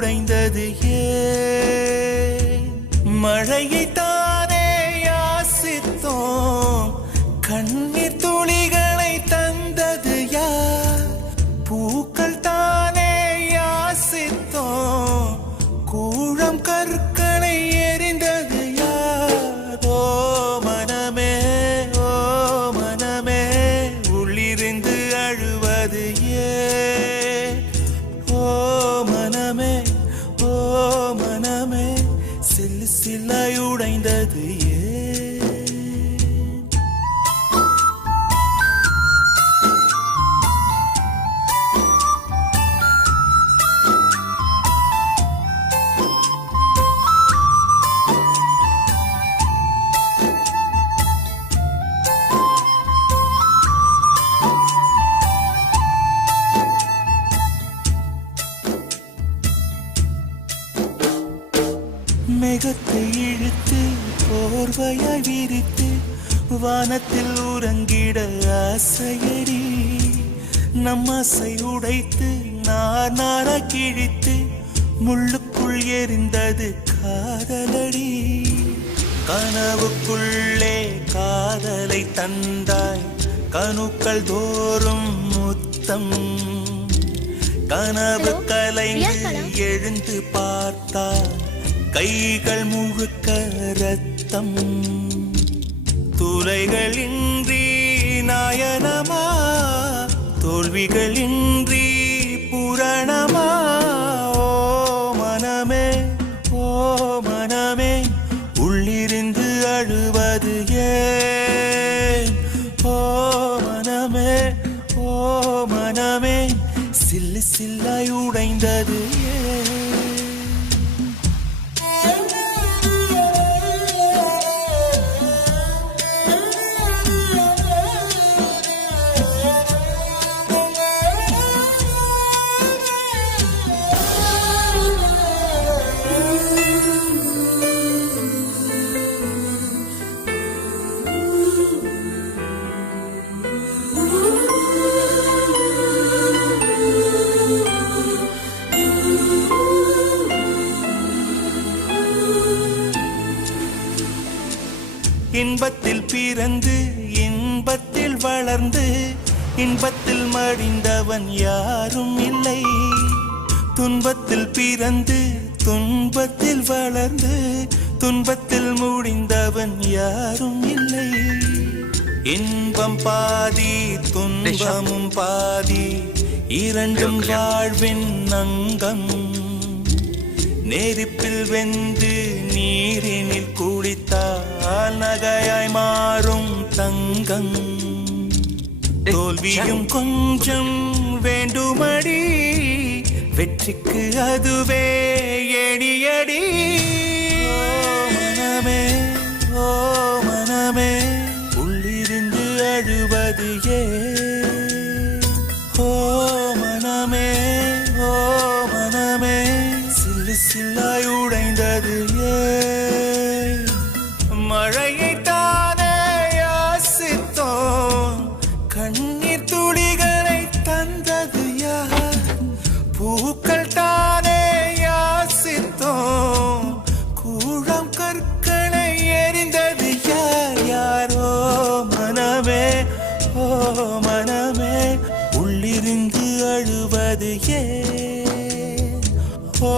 உடைந்தது ஏன்? மழையை தானே யாசித்தோம், கண்ணீர் துளிகளை தந்தது யார்? பூக்கள் தானே யாசித்தோம், கூழம் கற்களை எரிந்தது யார்? ஓ மனமே, ஓ மனமே, உள்ளிருந்து அழுவது ஏன்? ஓ மனமே, ஓ மனமே, சில்லு சில்லாய் உடைந்தது ஏன்? மேகத்தை இழுத்து போர்வையாய் விரித்து வானத்தில் உறங்கிட ஆசையடி, நம் ஆசை உடைத்து நார் நாராய் கிழித்து முள்ளுக்குள் எரிந்தது காதலடி. கனவுக்குள்ளே காதலை தந்தாய், கணுக்கள் தோறும் முத்தம். கனவு கலைந்து எழுந்து பார்த்தாய், கைகள் முழுக்க ரத்தம். துளைகளின்றி நாயனமா, தோல்விகளின்றி புரணமா? ஓ மனமே, ஓ மனமே, உள்ளிருந்து அழுவது ஏன்? ஓ மனமே, ஓ மனமே, சில்லு சில்லாய் உடைந்தது ஏன்? இன்பத்தில் பிறந்து இன்பத்தில் வளர்ந்து இன்பத்தில் மடிந்தவன் யாரும் இல்லை. துன்பத்தில் பிறந்து துன்பத்தில் வளர்ந்து துன்பத்தில் முடிந்தவன் யாரும் இல்லை. இன்பம் பாதி துன்பமும் பாதி, இரண்டும் வாழ்வின் அங்கம். நெருப்பில் வெந்து நீரினில் குளித்தால் நகையாய் மாறும் தங்கம். தோல்வியும் கொஞ்சம் வேண்டுமடி, வெற்றிக்கு அதுவே எடியடி. மனமே, ஓ மனமே, உள்ளிருந்து அழுவது ஏன்? ஓ மனமே, ஓ மனமே, சில்லு சில்லாய் உடைந்தது ஏன்? மழையை தானே யாசித்தோம், கண்ணீர் துளிகளை தந்தது யார்? பூக்கள் தானே யாசித்தோம், கூழம் கற்களை எரிந்தது யார்? யாரோ மனமே, ஓ மனமே, உள்ளிருந்து அழுவது ஏன்? ஓ